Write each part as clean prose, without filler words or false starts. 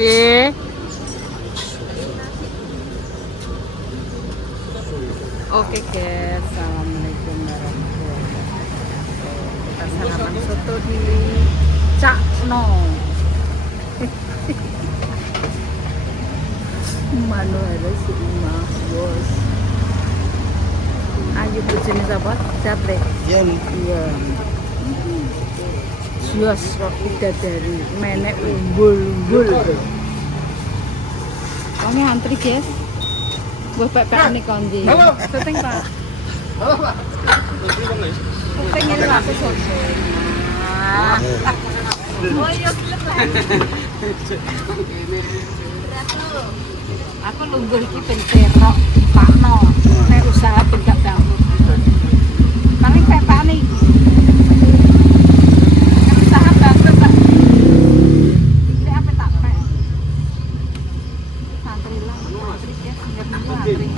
Piye? Oke guys, assalamualaikum warahmatullahi wabarakatuh. Kita sarapan soto di Cakno. Mano ada si Ima, bos. Ayo bojone sapa? Jabre. Iya. Jos kok dari menek umbul-umbul. Kamu antri guys. Gue pepek nih konji. Halo. Seteng Pak. Halo Pak. Seteng ini aku soto. Oh iya aku lungguh iki ben terok Pakno. Nek usaha ben gak bangun. Paling pepane iki. Nek usaha bangun Pak. Iki apa tak pek. Santri lah. Santri ya, enggak santri.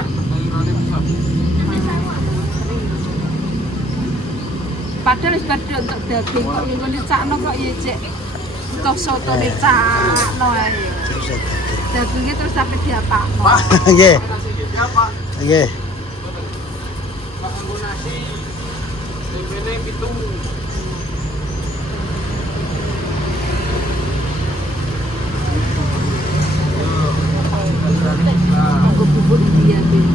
Padahal wis padha untuk daging kok yo ngene Cakno kok ya cek. Toh soto ne Cakno ae. Dagingnya terus sampai diapakno. Nggih. Nggih. Pak anggo nasi. Tempene 7. Aku bubuk dia tuh.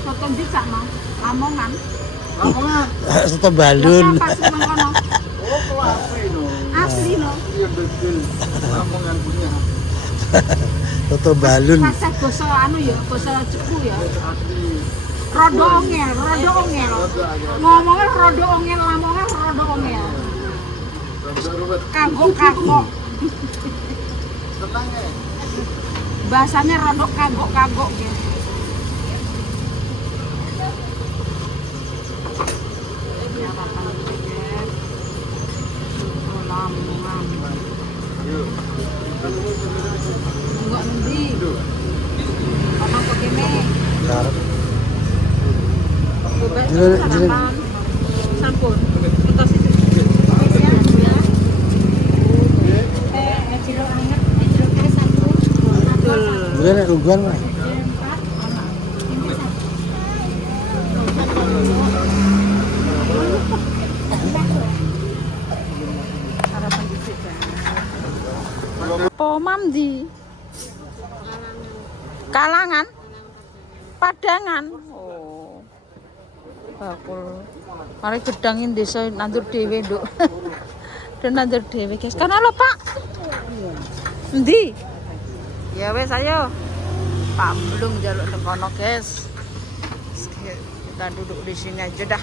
Soto di Cakno, Lamongan. Soto balun. Apa sih kono? Oh, kelasnya no. Asli no. Iya betul. Lamongan punya. Soto balun. Rasa basa anu ya, basa Cepu ya. Asli. Rodo ongel, rodo ongel. Ngomongnya rodo ongel, Lamongan rodo ongel. Ruwet. Kagok-kagok. Tenang ya. Bahasanya rodo kagok-kagok gitu. Enggak nanti. Apa begini? Bebek sarapan. Sampun. Kita sih. Cilok anget, cilok kere sampun. Betul. Bukan ruguan mah. Sarapan dhisik kan. Pomam di Kalangan, Padangan. Oh, bakul. Mari gedangin desa nandur dewe nduk. Dan nandur dewe guys. Karena lo Pak. Endi? Ya wes ayo. Pak belum jaluk nang kono guys. Kita duduk di sini aja dah.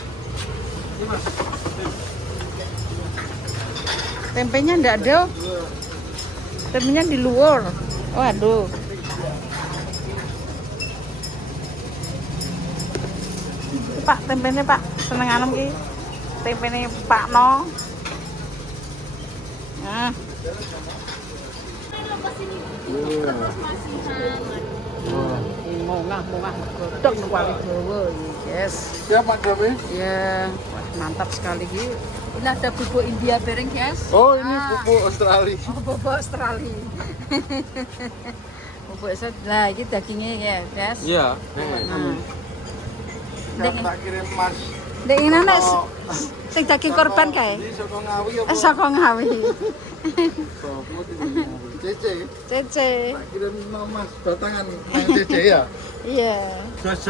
Tempenya ndak ada. Tempenya di luar. Waduh. Pak, tempenya Pak, seneng anem ki. Tempenya Pak No. Nah. Mongah godhog nang Wali Jawa iki, guys. Ya Pak Dami. Ya, wah, mantap sekali ki. Ini ada bubuk India bareng, guys. Oh, ini pupuk Australia. Oh, bubuk Australia. Bubuk Australia. Nah, ini dagingnya ya, guys. Iya. Nah. Tak kirim Mas. Ndek ini ana sing daging korban kae. Ini saka Ngawi apa? Saka Ngawi. Sopo ini? Cece. Cece. Tak kirim Mas batangan nang Cece ya. Iya. Jos.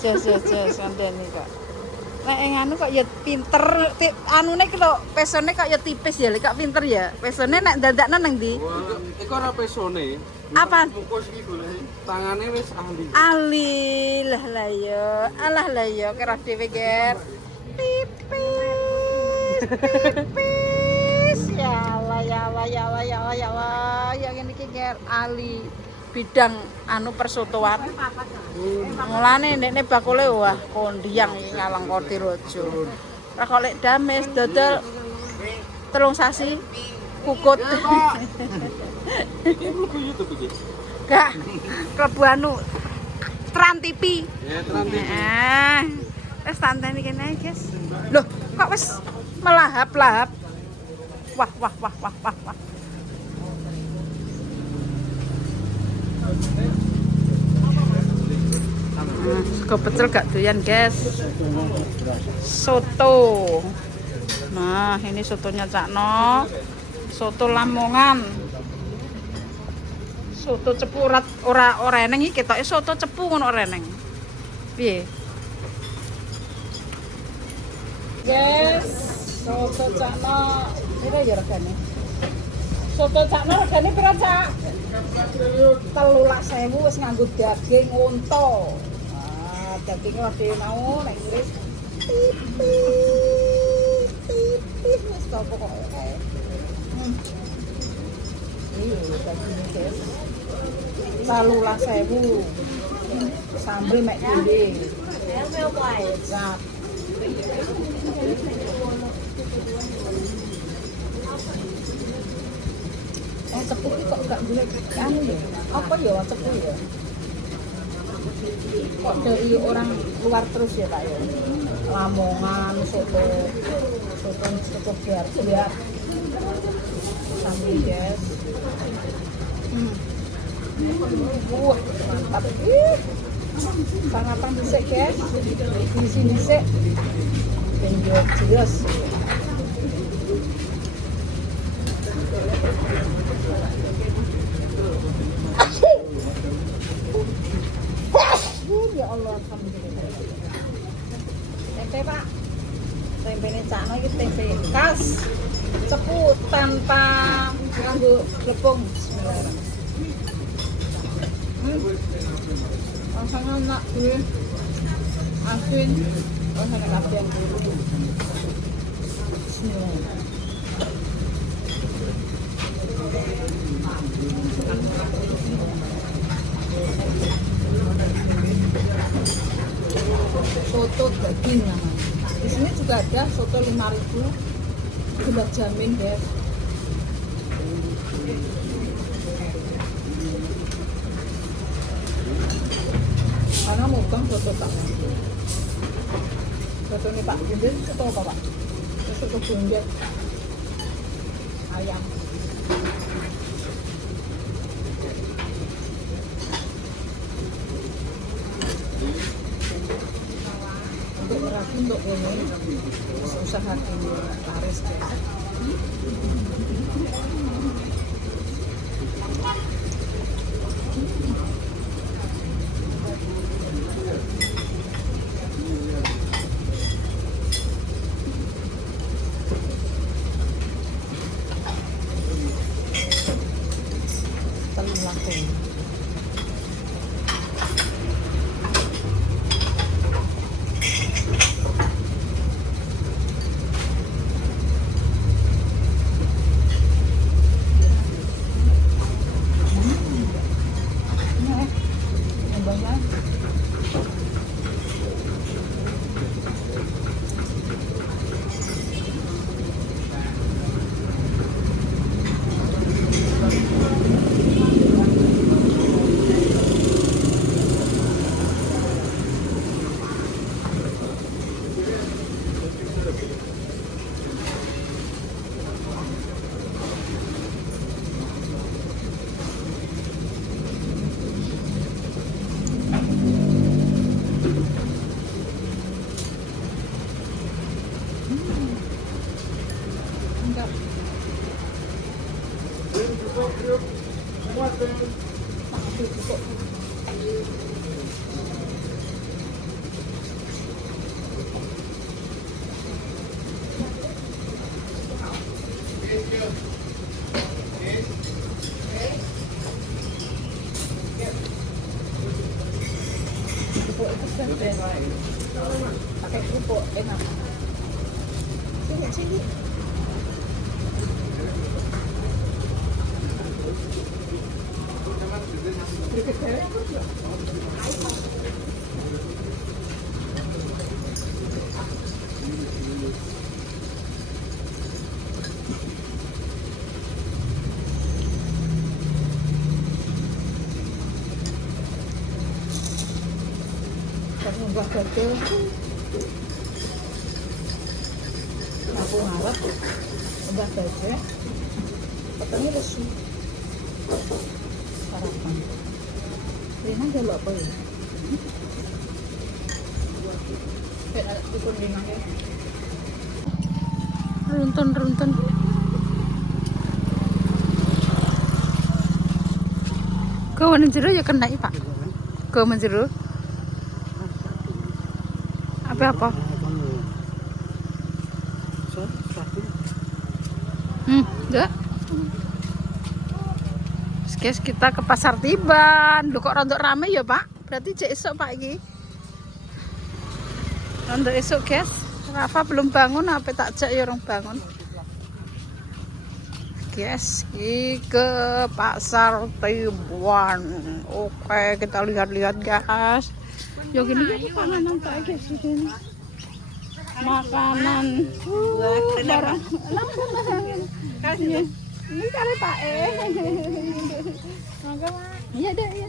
Jos ngandani kok. Nek anu kok ya pinter, anune ki lho, pesone kok ya tipis ya, kok pinter ya. Pesone nek dadakno nang ndi? Wah, iku ora pesone. Apaan? Fokus iki golek. Tangane wis ahli. Ali lah yo, alah lah yo, kira dhewe ger. Pipis. Ya Allah, ya ngene iki ger Ali bidang anu persotoan. Mulane nekne bakule wah kondiang iki ngalang Kodirjo. Ora kok lek dames dodol 3 sasi kukut. Iki mlebu YouTube iki. Gak klebu anu Tran TV. Ya, Tran TV. tak ini kene guys. Loh, kok wis melahap-lahap. Wah, wah, wah, wah, wah, wah. Sego pecel gak doyan guys. Soto. Nah, ini sotonya Cak No. Soto Lamongan. Soto cepu ora eneng iki ketoke soto cepu ngono ora eneng. Piye? Guys, soto Cak No. Pira ya regane? Soto Cak No regane pira, Cak? 13.000 wis nganggo daging unta. Ah, dagingnya dhewe mau nek wis wis to pokoke kae. Iya, dagingnya guys. 13.000. Sambel mek dhewe. Zat. Cepu kok gak boleh anu ya? Apa ya cepu ya? Kok dari orang luar terus ya Pak ya? Lamongan, soto biar sambil guys. Wah mantap. Sarapan dhisik guys. Di sini dhisik. Ben yo jelas. Ya Allah, alhamdulillah. Tempe Pak, tempenya Cak No iki tempe khas cepu tanpa nganggo glepung. Bismillahirrahmanirrahim. Rasanya enak gue, asin, rasanya kabeh yang gurih. Bismillah. Soto daging namanya. Di sini juga ada soto 5.000 gula jamin guys. Karena mukang soto Pak. Soto ini Pak Bundet soto apa Pak? Soto Bundet ayam. Untuk ini usaha ini laris guys. Telur lakung. Pakai kerupuk enak. Sini. Kan munggah gede. Aku ngarep udah saja. Katanya lesu. Sarapan. Rina jaluk apa ya? Runtun. Kau jero ya kena Pak. Kau jero. Apa? Enggak. Guys, kita ke Pasar Tiban. Loh kok rontok rame ya, Pak? Berarti cek esok Pak iki. Rontok esok, guys. Rafa belum bangun, apa tak cek ya orang bangun. Guys, ke Pasar Tiban. Oke, kita lihat-lihat, guys. Yo gini panganan tak guys ini. Makanan. Barang. Ini kali Pak Mangga, Mak. Iya deh, iya.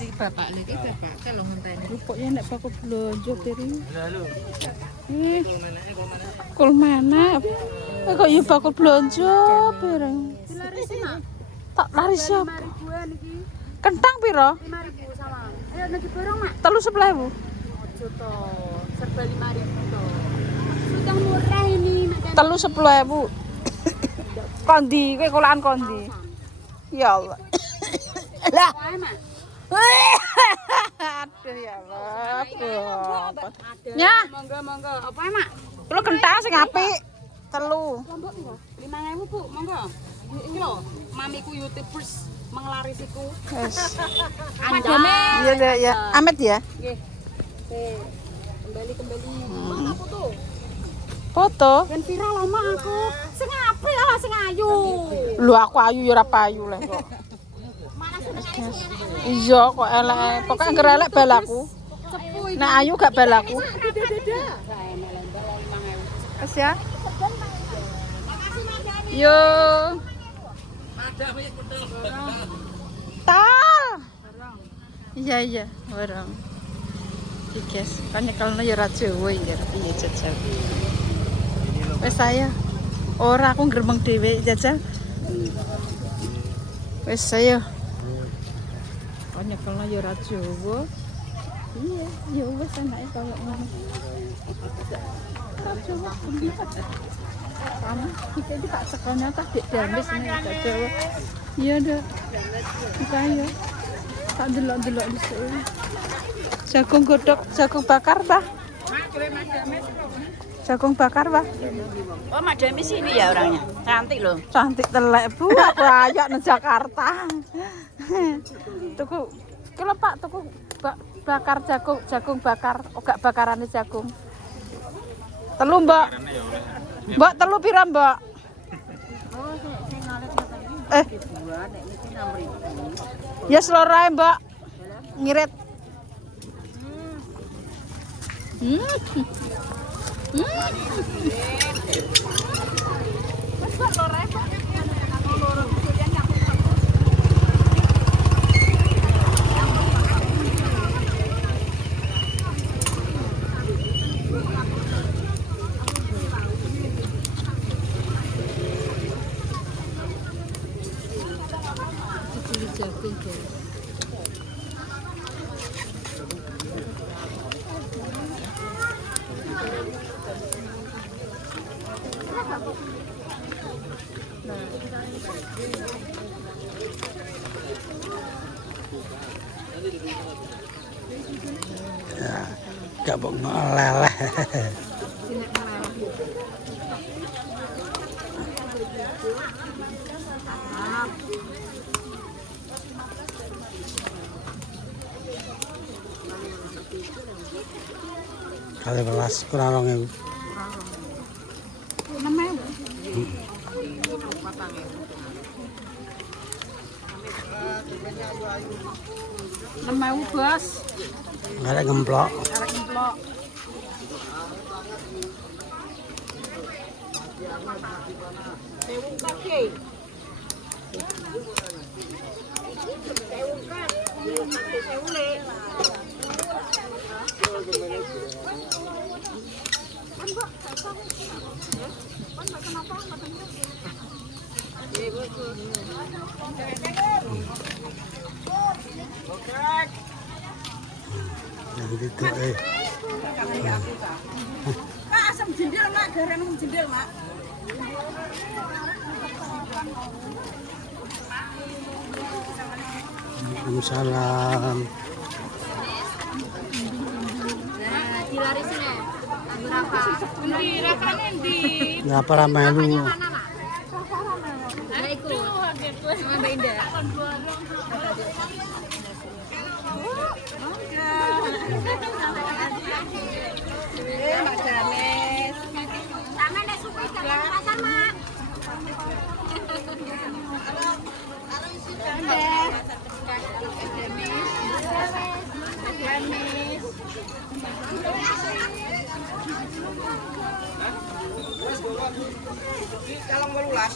Di bapak lagi bapak kalau ngenteni. Pokoknya nek bakal belanja piring. Halo. Ih. Kul mana? Kok ya bakal belanja piring. Dilarisi, Mak. Tak laris siapa? Kentang piro? 5.000 sama. Ayo nagi borong, Mak. 3.000. Ojo to. Serba 5.000 to. Sudah murah ini, Mak. 10.000. Kondi, kowe kolaan kondi. Ya Allah. Lah. Wae, Mak. Aduh ya Allah. Ya, monggo. Apa, Mak? Lu kentang sing apik. 3. Lombok piro? 5.000, Bu. Monggo. Iki lho, mamiku YouTubers mengelarisiku. Yes. Anda. Iya deh ya. Amet ya. Nggih. Kembali. Mana foto? Foto. Ben viral lho, Mak aku. Sing apik lah, sing ayu. Lu aku ayu ya ora payu lah kok. Mana seneng Iya kok elek. Pokoke anggere elek balaku. cepu iki. Nek ayu gak balaku. Dada. Wes ya. Yo. Tal. Iya, barang. Iki guys, kan nyekelno ya ora Jawa ya, piye jajal. Wes saya. Ora aku gremeng dhewe jajal. Wes saya. Kan nyekelno ya ora Jawa. Iya, ya wes anake kalau ngono. Jawa sama iki tak cekelnya tak dik damis nih tak Jawa. Iya dah. Kita ya. Tak delok-delok dhisik. Jagung godhog, jagung bakar, Pak. Jagung bakar, Pak. Oh, Mak Demis ini ya orangnya. Cantik loh. Cantik telek, Bu. Aku ayak nang Jakarta. Tuku kilo Pak, tuku bakar jagung bakar, gak bakarane jagung. 3, Mbak. Mbak 3 pira, Mbak? Oh, saya ngalet tadi. Dua, nek niki 6.000. Ya selora Mbak. Ngirit. Jagung guys. Ya, gak mau ngeleleh. Kali belas kurang 2.000. 6.000 bos. Nggak ada gemplok. Arek implok. Yang itu Mak, asam jendel, Mak. Garam jendel, Mak. Waalaikumsalam. Nah, dilarisin ya. Berapa? Endi rakane endi? Ngapa ramai lu? Mana, Mak? Nah, ikut. Sama Mbak Indah. Mak Janes. Sama nek suku ikan di pasar, Mak. Calon 18.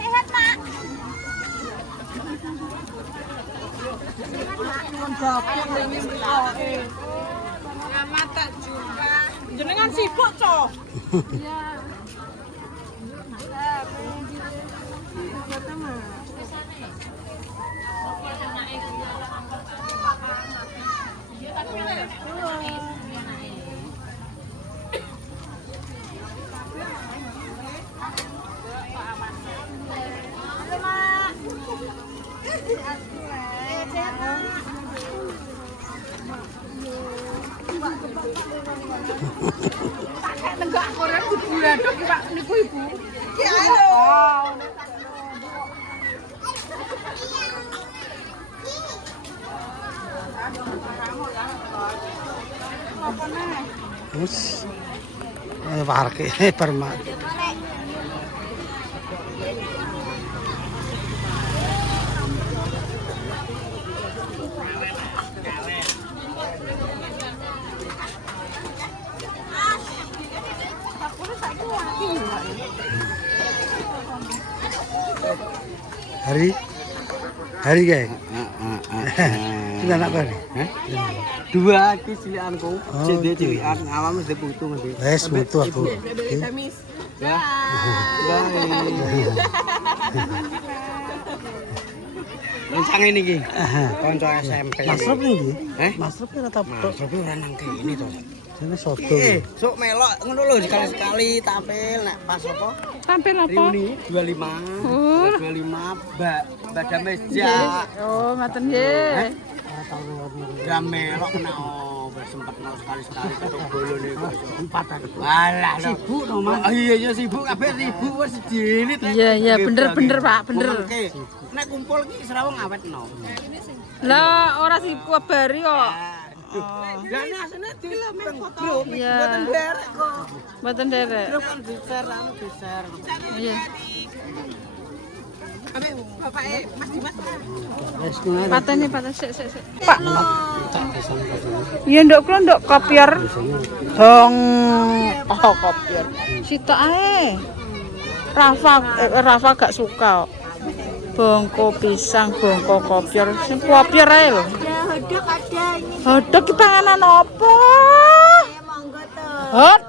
Sehat, Mak. Selamat tak jumpa. Jenengan sibuk, Cok. Nenggak koran di bulan Pak niku Ibu. Ya halo. Terus parkir permat. Hari kayak. Sudah nak bari? Dua iki cilikanku, cendhe cilikan, awam mesti putu mesti. Wes mutu aku. Ya. Baik. Rencang ini ki. Kanca SMP. Masruf iki? Masruf Masruf ora tau tok. Tapi ora nang kene to. Jane soto. Sok melok ngono lho sekali-sekali tampil nek pas apa? Tampil apa? Reuni 25. Oh. 25 Mbak Dameja. Oh, ngoten nggih. Ora melok kena sempet mau sekali-sekali ketok bolone kok. Empatan. Walah sibuk to, Mas. Iya iya sibuk kabeh sibuk wis dijinit. Iya, bener Pak, bener. Nek kumpul ki serawung awetno. Lah ora sibuk bari kok. Lah nek asline dilempeng grup Iya. mboten derek kok. Mboten derek. Grup kan di-share di-share. Iya. Bapake Mas Dimas. Wes kuwi. Patene sik. Pak. Iya nduk kula nduk kopior. Dong. Oh, kopior. Sitok ae. Rafa gak suka kok. Bongko pisang, bongko kopior. Sing kopior ae lho. Hodok ada ini. Hodok ki panganan apa? Monggo to. Hot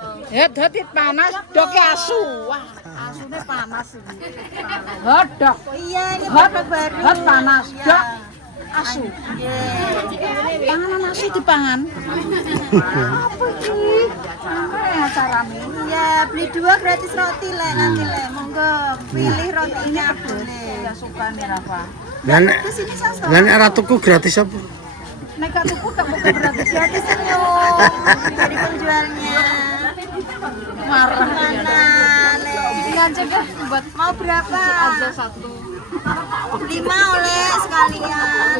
panas, doke asu. Wah, asune panas iki. Hodok. Iya, ini Hot baru. hot panas, dok. Asu. Panganan asu dipangan. Apa iki? Apa acarane? Iya, beli 2 gratis roti le nanti le. Monggo pilih rotinya boleh. Ya suka nih Rafa. Lah nek ora tuku gratis apa? Nek gak tuku gak mau gratis. Gratis senyum dari penjualnya. Marah. Mana le? Ini aja kan buat Mau berapa? aja satu. 5 oleh sekalian.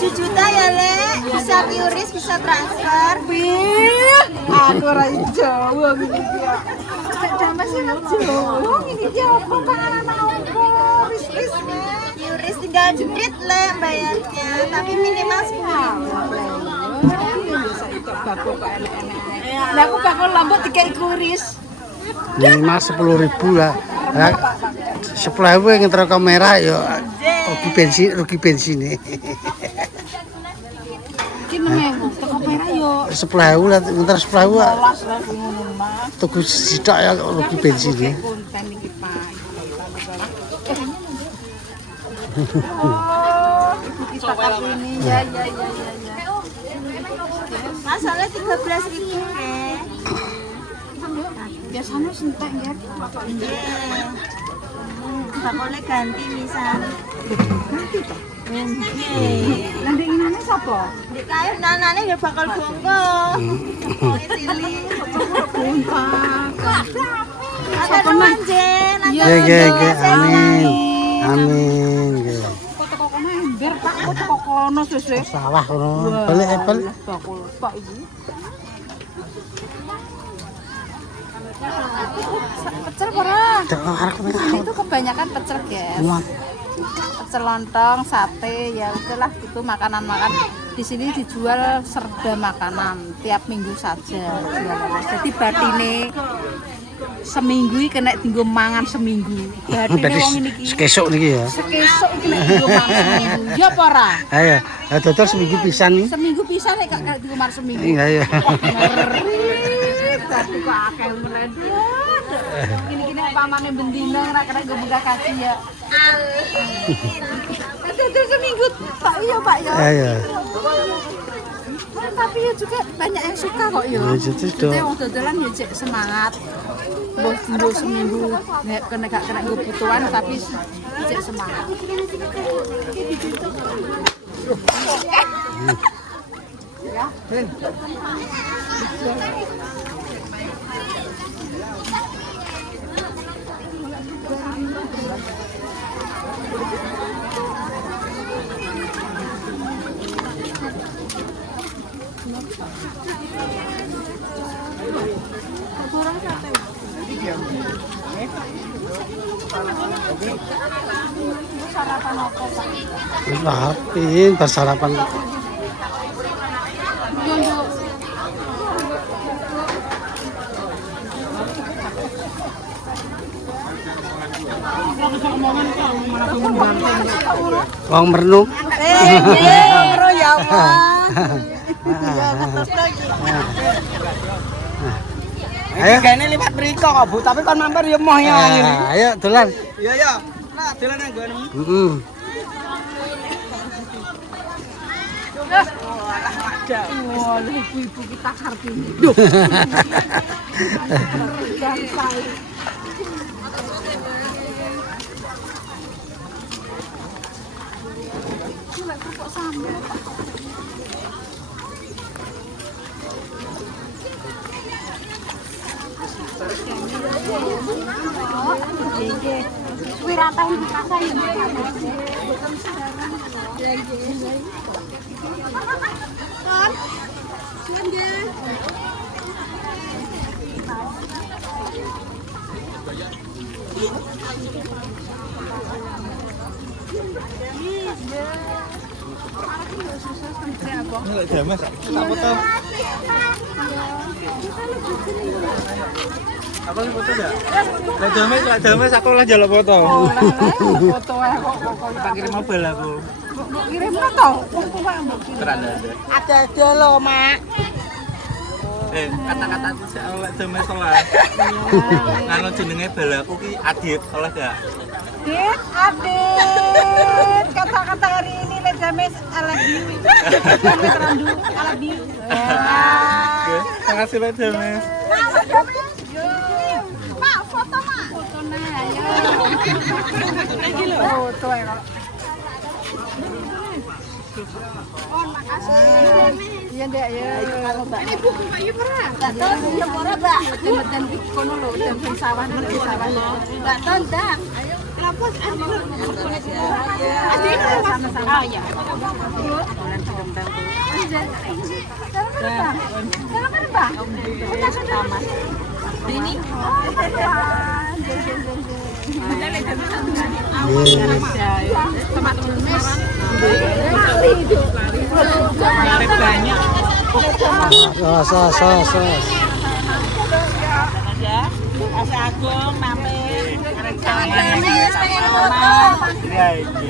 7 juta ya le. Bisa QRIS, bisa transfer. Aku ora Jawa ngene iki ya. Damai sing Jawa ngene iki apa panganan apa? Wis QRIS tinggal jepit le bayarnya, tapi minimal 10.000. Lah aku bakal lambut dikai kuris. Minimal 10.000 lah. Lah 10.000 yang ngetro kamera ya rugi bensin. Teko perak yo. 10.000 lah, ntar 10.000 lah. 12.000 ngono mah. Tuku sitok ya rugi bensin ya. Konten iki, Pak. Kita kali ini ya. Masalahnya 13.000 ke. Biasanya sentek ya. Bakolnya ganti misal. Nanti ini sapa? Di kae nanane ya bakal bongko. Cilik. Ada manjen, Ya, amin. Amin. Ya. Kok teko kono ember, Pak. Kok teko kono sesuk. Sawah kono. Balik. Bakul Pak iki. Pecel ora? Itu kebanyakan pecel, guys. Pecel lontong, sate, ya itulah itu makanan-makan. Di sini dijual serba makanan tiap minggu saja. Jadi batine seminggu iki kena dienggo mangan seminggu. Batine wong ini iki. Sekesuk niki ya. Sekesuk iki nek dienggo mangan seminggu. Ya apa ora? Ayo, total seminggu pisan nih. Seminggu pisan nek gak dienggo mangan seminggu. Iya. Berarti kok akeh menen. Gini-gini pamane bendina ora kena nggo buka kaki ya. Itu seminggu Pak iya Pak ya. Iya. Tapi ya juga banyak yang suka kok ya. Ya itu dong. Wong dodolan ya cek semangat. Mbah dinggo seminggu nek kena gak kena nggo butuhan tapi cek semangat. Ya. Sarapan apa Pak? Rapin, bersarapan. Wong merenung. Ro ya Allah. Ya ketok lagi. Ayo. Gane liwat mriko kok, Bu, tapi kon mampir ya moh ya ngene. Ayo dolan. Iya. Nah, dolan nang nggon. Heeh. Wah, ibu-ibu kita kartu. Apa foto dah? Lah Dames aku lah jaluk foto. Foto ae kok Tak kirim mobil aku. kirim foto. Foto wae mbok kirim. Teranda. Ada lho, Mak. Kata-kata sik oleh Dames oleh. Nang jenenge balaku ki Adit oleh gak? Adit. Kata-kata hari ini Le James I love you. James Randu I love you. Terima kasih Le Dames. Pak, foto Mak. Fotone ayo. Foto ae kok. Iya Dek ya. Ini buku Pak Yu pernah. Enggak tahu sih ora, Mbak. Dan di kono lho, dan di sawah di sawah. Enggak tahu, Ndang. Lapos Adik sama-sama. Oh iya. Ini. Banyak. Sos. Asa Agung mampir. Iya, ini.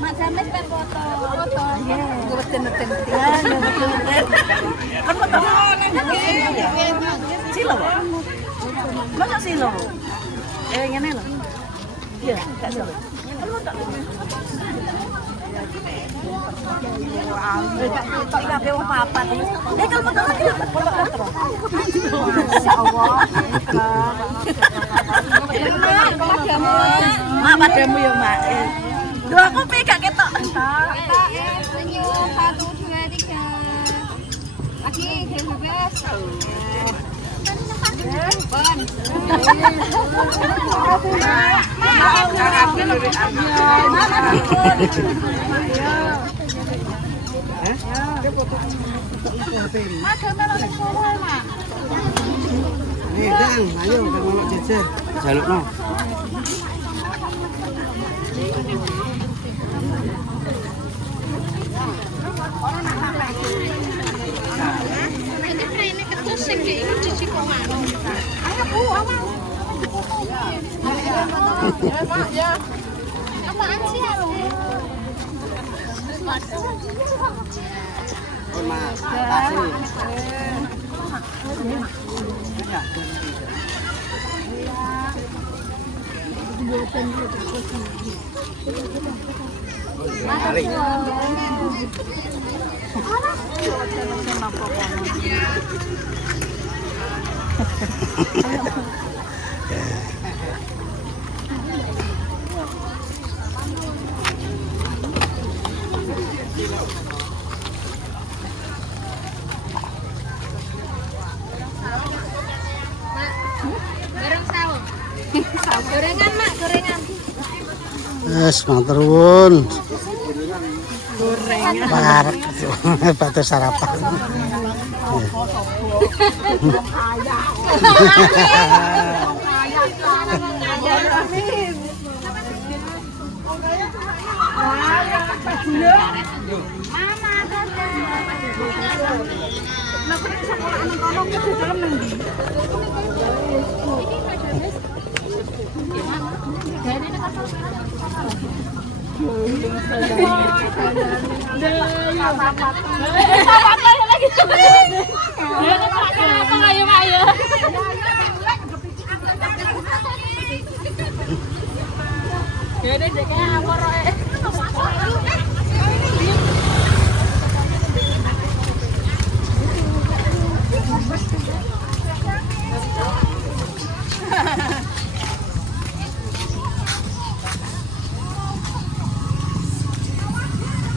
Mak James pengen foto. Foto. Gue beten-beten. Kan foto Silo. Masa silo? Ngene lho. Iya, gak silo. Kabeh wong papat. Kalau foto lagi Masya Allah. Mak padamu ya, Mak. Dua aku pegang ketok. Senyum 1, 2, 3. Lagi bebas. Nih, Dang, ayo udah mau jejer. Jalukno. Ini ketus sing iki cici kok ngono. Ayo Bu, awal. Ya. Apaan sih ya, Lu? Mas, kasih. Mari. Bareng sahur. Gorengan, Mak, gorengan. Matur nuwun. Gorengan. Batu sarapan.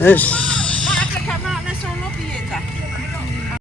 Yes.